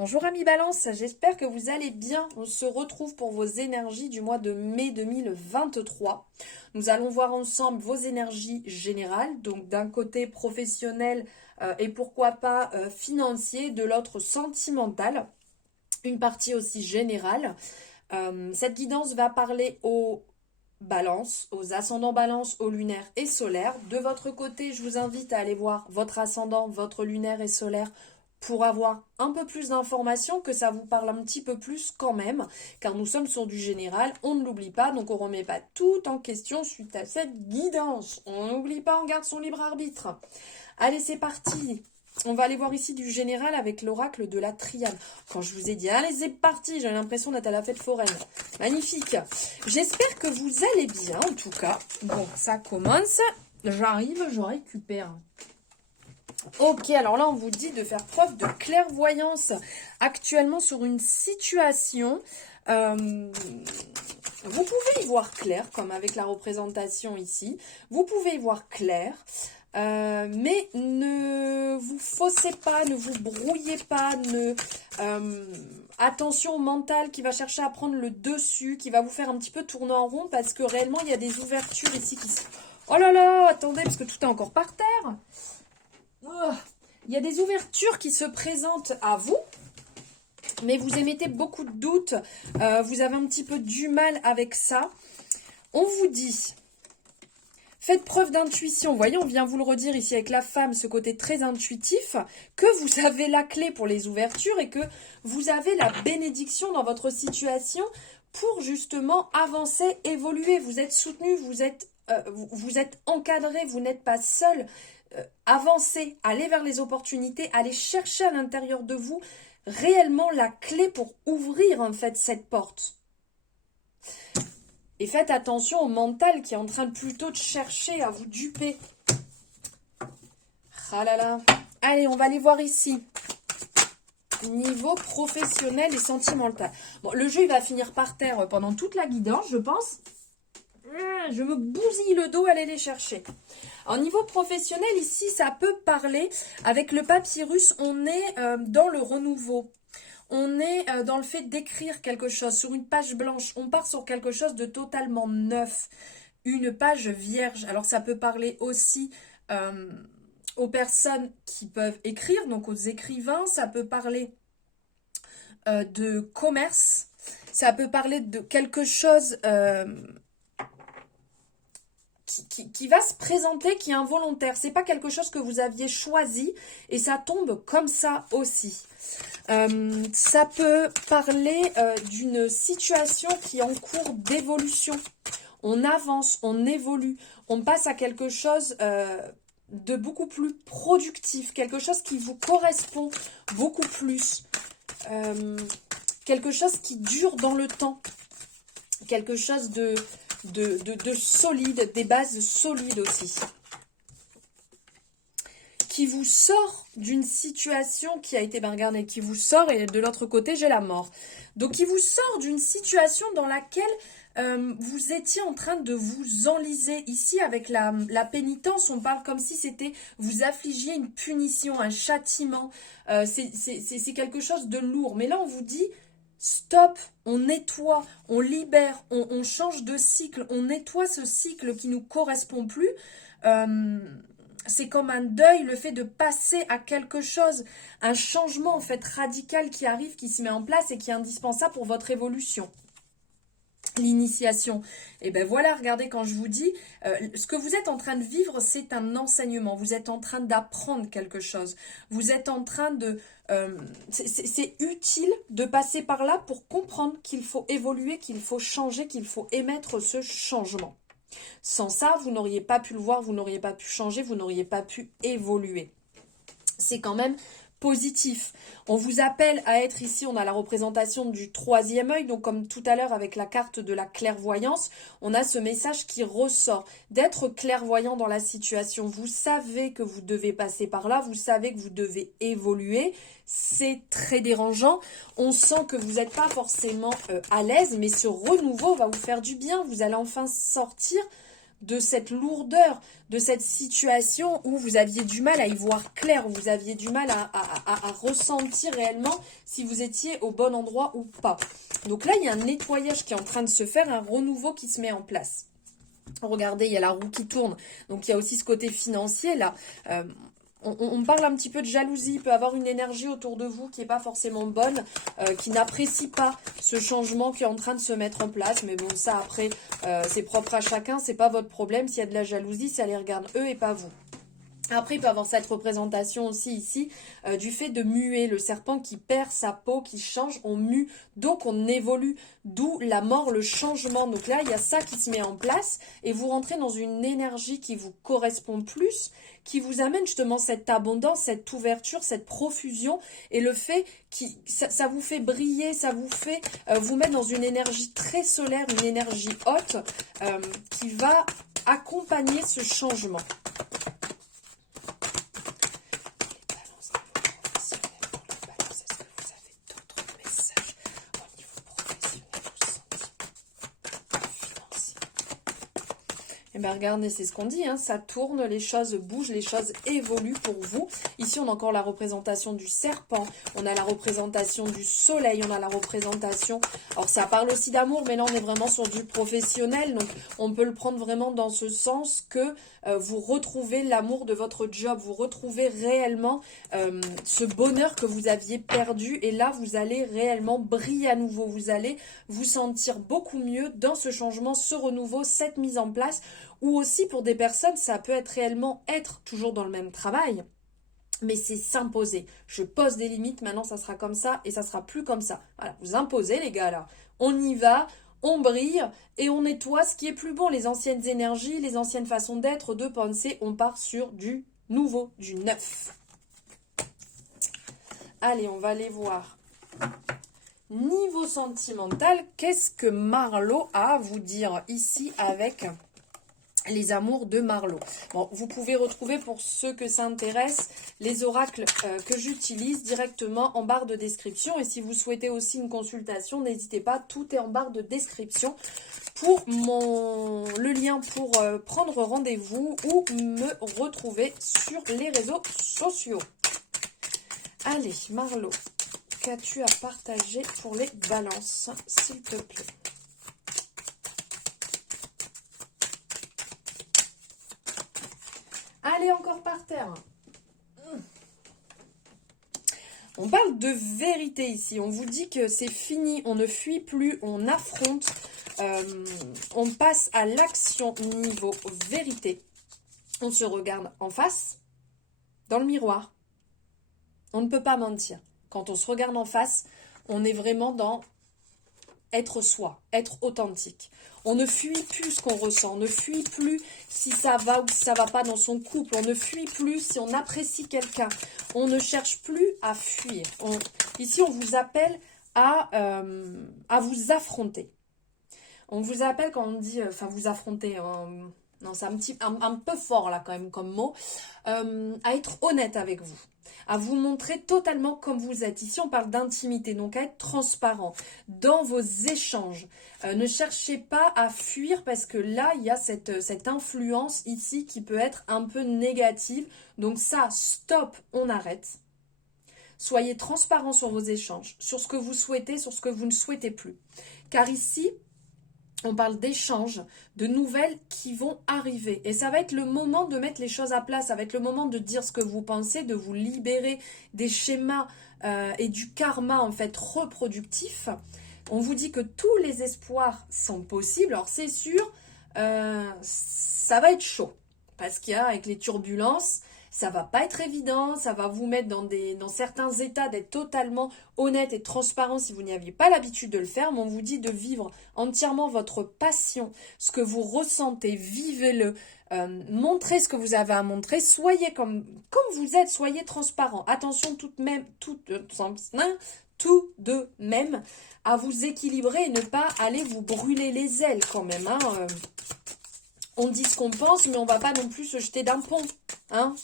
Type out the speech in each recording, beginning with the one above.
Bonjour amis Balance, j'espère que vous allez bien. On se retrouve pour vos énergies du mois de mai 2023. Nous allons voir ensemble vos énergies générales, donc d'un côté professionnel et pourquoi pas financier, de l'autre sentimental, une partie aussi générale. Cette guidance va parler aux Balance, aux ascendants Balance, aux lunaires et solaires. De votre côté, je vous invite à aller voir votre ascendant, votre lunaire et solaire pour avoir un peu plus d'informations, que ça vous parle un petit peu plus quand même, car nous sommes sur du général, on ne l'oublie pas, donc on ne remet pas tout en question suite à cette guidance. On n'oublie pas, on garde son libre arbitre. Allez, c'est parti. On va aller voir ici du général avec l'oracle de la triade. Quand je vous ai dit, allez, c'est parti, j'ai l'impression d'être à la fête foraine. Magnifique. J'espère que vous allez bien, en tout cas. Bon, ça commence. J'arrive, je récupère. Ok, alors là, on vous dit de faire preuve de clairvoyance actuellement sur une situation. Vous pouvez y voir clair, comme avec la représentation ici. Vous pouvez y voir clair. Mais ne vous faussez pas, ne vous brouillez pas, attention au mental qui va chercher à prendre le dessus, qui va vous faire un petit peu tourner en rond parce que réellement il y a des ouvertures ici qui se... Oh là là, attendez, parce que tout est encore par terre. Oh, il y a des ouvertures qui se présentent à vous, mais vous émettez beaucoup de doutes, vous avez un petit peu du mal avec ça. On vous dit... Faites preuve d'intuition. Vous voyez, on vient vous le redire ici avec la femme, ce côté très intuitif, que vous avez la clé pour les ouvertures et que vous avez la bénédiction dans votre situation pour justement avancer, évoluer. Vous êtes soutenu, vous êtes encadré, vous n'êtes pas seul. Avancez, allez vers les opportunités, allez chercher à l'intérieur de vous réellement la clé pour ouvrir en fait cette porte. Et faites attention au mental qui est en train plutôt de chercher à vous duper. Ah là là. Allez, on va aller voir ici. Niveau professionnel et sentimental. Bon, le jeu, il va finir par terre pendant toute la guidance, je pense. Je me bousille le dos, aller les chercher. En niveau professionnel, ici, ça peut parler. Avec le papyrus, on est dans le renouveau. On est dans le fait d'écrire quelque chose sur une page blanche. On part sur quelque chose de totalement neuf. Une page vierge. Alors ça peut parler aussi aux personnes qui peuvent écrire, donc aux écrivains. Ça peut parler de commerce. Ça peut parler de quelque chose qui va se présenter, qui est involontaire. C'est pas quelque chose que vous aviez choisi et ça tombe comme ça aussi. Ça peut parler d'une situation qui est en cours d'évolution. On avance, on évolue, on passe à quelque chose de beaucoup plus productif, quelque chose qui vous correspond beaucoup plus, quelque chose qui dure dans le temps, quelque chose de solide, des bases solides aussi, qui vous sort d'une situation qui a été, regardez, qui vous sort, et de l'autre côté, j'ai la mort. Donc, qui vous sort d'une situation dans laquelle vous étiez en train de vous enliser. Ici, avec la pénitence, on parle comme si c'était, vous affligiez une punition, un châtiment. C'est quelque chose de lourd. Mais là, on vous dit, stop, on nettoie, on libère, on change de cycle, on nettoie ce cycle qui ne nous correspond plus. C'est comme un deuil, le fait de passer à quelque chose, un changement en fait radical qui arrive, qui se met en place et qui est indispensable pour votre évolution. L'initiation. Et ben voilà, regardez, quand je vous dis, ce que vous êtes en train de vivre, c'est un enseignement. Vous êtes en train d'apprendre quelque chose. Vous êtes en train de... c'est utile de passer par là pour comprendre qu'il faut évoluer, qu'il faut changer, qu'il faut émettre ce changement. Sans ça, vous n'auriez pas pu le voir, vous n'auriez pas pu changer, vous n'auriez pas pu évoluer. C'est quand même positif. On vous appelle à être ici, on a la représentation du troisième œil, donc comme tout à l'heure avec la carte de la clairvoyance, on a ce message qui ressort, d'être clairvoyant dans la situation. Vous savez que vous devez passer par là, vous savez que vous devez évoluer, c'est très dérangeant, on sent que vous n'êtes pas forcément à l'aise, mais ce renouveau va vous faire du bien, vous allez enfin sortir de cette lourdeur, de cette situation où vous aviez du mal à y voir clair, où vous aviez du mal à ressentir réellement si vous étiez au bon endroit ou pas. Donc là, il y a un nettoyage qui est en train de se faire, un renouveau qui se met en place. Regardez, il y a la roue qui tourne, donc il y a aussi ce côté financier là. On parle un petit peu de jalousie, il peut y avoir une énergie autour de vous qui n'est pas forcément bonne, qui n'apprécie pas ce changement qui est en train de se mettre en place. Mais bon, ça après, c'est propre à chacun, c'est pas votre problème. S'il y a de la jalousie, ça les regarde eux et pas vous. Après, il peut y avoir cette représentation aussi ici du fait de muer, le serpent qui perd sa peau, qui change, on mue, donc on évolue, d'où la mort, le changement. Donc là, il y a ça qui se met en place et vous rentrez dans une énergie qui vous correspond plus, qui vous amène justement cette abondance, cette ouverture, cette profusion et le fait que ça vous fait briller, ça vous fait vous mettre dans une énergie très solaire, une énergie haute qui va accompagner ce changement. Ben regardez, c'est ce qu'on dit, hein, ça tourne, les choses bougent, les choses évoluent pour vous. Ici, on a encore la représentation du serpent, on a la représentation du soleil, on a la représentation... Alors, ça parle aussi d'amour, mais là, on est vraiment sur du professionnel, donc on peut le prendre vraiment dans ce sens que vous retrouvez l'amour de votre job, vous retrouvez réellement ce bonheur que vous aviez perdu, et là, vous allez réellement briller à nouveau, vous allez vous sentir beaucoup mieux dans ce changement, ce renouveau, cette mise en place. Ou aussi pour des personnes, ça peut être réellement être toujours dans le même travail, mais c'est s'imposer. Je pose des limites, maintenant ça sera comme ça et ça sera plus comme ça. Voilà, vous imposez les gars là. On y va, on brille et on nettoie ce qui est plus bon. Les anciennes énergies, les anciennes façons d'être, de penser, on part sur du nouveau, du neuf. Allez, on va aller voir. Niveau sentimental, qu'est-ce que Marlo a à vous dire ici avec... les amours de Marlo. Bon, vous pouvez retrouver pour ceux que ça intéresse les oracles que j'utilise directement en barre de description. Et si vous souhaitez aussi une consultation, n'hésitez pas, tout est en barre de description pour le lien pour prendre rendez-vous ou me retrouver sur les réseaux sociaux. Allez, Marlo, qu'as-tu à partager pour les balances, s'il te plaît ? Allez, encore par terre. On parle de vérité ici. On vous dit que c'est fini. On ne fuit plus. On affronte. On passe à l'action niveau vérité. On se regarde en face, dans le miroir. On ne peut pas mentir. Quand on se regarde en face, on est vraiment dans être soi, être authentique. On ne fuit plus ce qu'on ressent, on ne fuit plus si ça va ou si ça va pas dans son couple, on ne fuit plus si on apprécie quelqu'un, on ne cherche plus à fuir. Ici, on vous appelle à vous affronter. On vous appelle quand on dit, enfin vous affronter, non c'est un peu fort là quand même comme mot, à être honnête avec vous. À vous montrer totalement comme vous êtes. Ici, on parle d'intimité, donc à être transparent dans vos échanges. Ne cherchez pas à fuir parce que là, il y a cette influence ici qui peut être un peu négative. Donc ça, stop, on arrête. Soyez transparent sur vos échanges, sur ce que vous souhaitez, sur ce que vous ne souhaitez plus. Car ici, on parle d'échanges, de nouvelles qui vont arriver. Et ça va être le moment de mettre les choses à plat. Ça va être le moment de dire ce que vous pensez, de vous libérer des schémas et du karma en fait reproductif. On vous dit que tous les espoirs sont possibles. Alors c'est sûr, ça va être chaud. Parce qu'il y a avec les turbulences, ça va pas être évident, ça va vous mettre dans certains états d'être totalement honnête et transparent si vous n'y aviez pas l'habitude de le faire, mais on vous dit de vivre entièrement votre passion, ce que vous ressentez, vivez-le, montrez ce que vous avez à montrer, soyez comme vous êtes, soyez transparent. Attention tout de même à vous équilibrer et ne pas aller vous brûler les ailes quand même, hein. On dit ce qu'on pense, mais on va pas non plus se jeter d'un pont. Hein,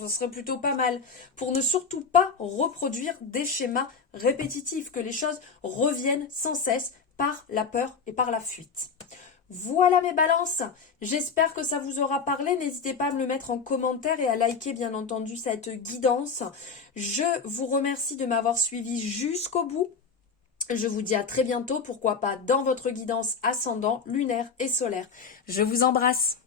ce serait plutôt pas mal. Pour ne surtout pas reproduire des schémas répétitifs, que les choses reviennent sans cesse par la peur et par la fuite. Voilà mes balances, j'espère que ça vous aura parlé, n'hésitez pas à me le mettre en commentaire et à liker bien entendu cette guidance. Je vous remercie de m'avoir suivi jusqu'au bout. Je vous dis à très bientôt, pourquoi pas dans votre guidance ascendant, lunaire et solaire. Je vous embrasse.